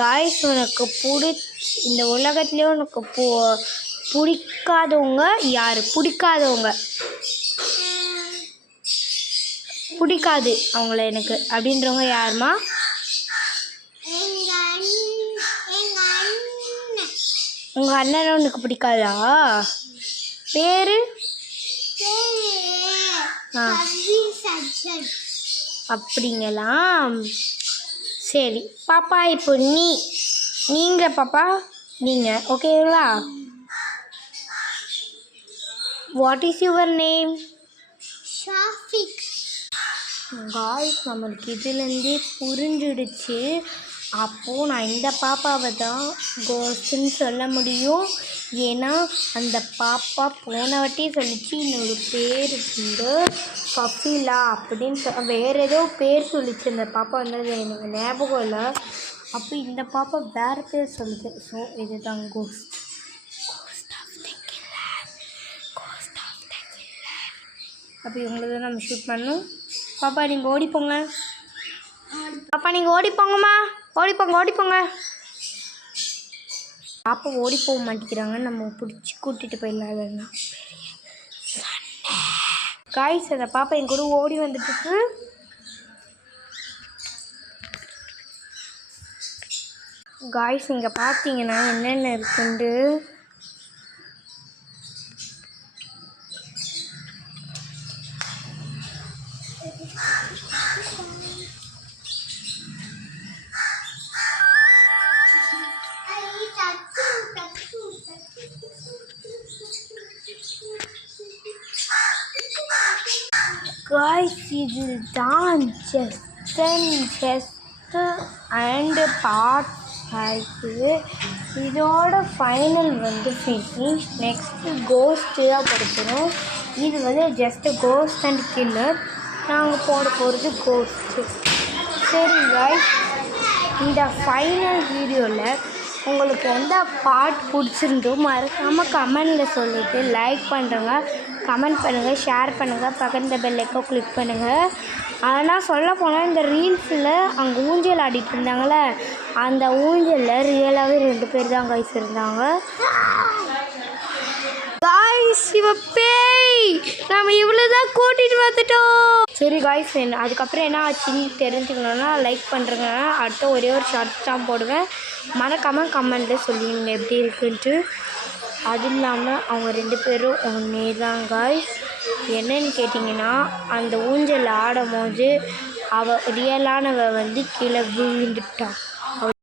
Guys உனக்கு இந்த உலகத்துலேயே உனக்கு பிடிக்காதவங்க யார்? பிடிக்காது அவங்கள எனக்கு அப்படின்றவங்க யாருமா? உங்கள் அண்ணனை உனக்கு பிடிக்காதா? பேர்? அப்படிங்களா? சரி பாப்பா, இப்போ நீங்கள் பாப்பா நீங்கள் ஓகேங்களா? What is your name? Shafiq. Guys நம்மளுக்கு இதுலேருந்தே புரிஞ்சிடுச்சு. அப்போது நான் இந்த பாப்பாவை தான் கோஸ்ட்டுன்னு சொல்ல முடியும். ஏன்னா அந்த பாப்பா போன வாட்டி சொல்லிச்சு என்னோட பேர் வந்து கஃபிலா அப்படின்னு வேறு ஏதோ பேர் சொல்லிச்சு. அந்த பாப்பா வந்து எனக்கு ஞாபகம் இல்லை. அப்போ இந்த பாப்பா வேறு பேர் சொல்லிச்சு. ஸோ இதுதான் கோஸ்ட் ஆஃப் தி கில்லர். அப்போ இவங்களை தான் நம்ம ஷூட் பண்ணணும். பாப்பா நீங்கள் ஓடிப்போங்க. பாப்பா நீங்கள் ஓடிப்போங்கம்மா. ஓடிப்போங்க. பாப்பா ஓடி போக மாட்டேங்கிறாங்க. நம்ம பிடிச்சி கூட்டிகிட்டு போயிடலாம். காய்ஸ் அந்த பாப்பா என் கூட ஓடி வந்துட்டு காய்ஸ் இங்கே பார்த்தீங்கன்னா என்னென்ன இருக்குண்டு. Guys, இதுதான் செஸ்ட் அண்ட் பார்ட் 5. இதோட ஃபைனல் வந்து ஃபினிஷ். நெக்ஸ்ட்டு கோஸ்ட்டு தான் படிக்கணும். இது வந்து ஜஸ்ட்டு கோஸ்ட் அண்ட் கில்லர். நாங்கள் போட போகிறது கோஸ்ட்டு. சரி guys, இந்த ஃபைனல் வீடியோவில் உங்களுக்கு எந்த பார்ட் பிடிச்சிருந்தோ மறக்காமல் கமெண்டில் சொல்லிவிட்டு லைக் பண்ணுறங்க, கமெண்ட் பண்ணுங்கள், ஷேர் பண்ணுங்கள், பக்கத்தில் பெல் ஐக்கானை கிளிக் பண்ணுங்கள். ஆனால் சொல்ல போனால் இந்த ரீல்ஸில் அங்கே ஊஞ்சல் ஆடிட்டு இருந்தாங்களே, அந்த ஊஞ்சலில் ரியலாகவே 2 பேர் தான் காய்ஸ் இருந்தாங்க. காய்ஸ் இவ பேய், நம்ம இவ்வளோ தான் கூட்டிகிட்டு வந்துட்டோம். சரி காய்ஸ், அதுக்கப்புறம் என்ன ஆச்சுன்னு தெரிஞ்சுக்கணுன்னா லைக் பண்ணுறேங்க. அடுத்த ஒரே ஒரு ஷார்ட்ஸ் தான் போடுவேன். மறக்காமல் கமெண்ட்டில் சொல்லிடுங்க எப்படி இருக்குன்ட்டு. அது இல்லாமல் அவங்க 2 பேரும் ஒன்றே தான் காய்ஸ். என்னன்னு கேட்டிங்கன்னா, அந்த ஊஞ்சல் ஆடும் போது ரியலானவ வந்து கீழே விழுந்துட்டான்.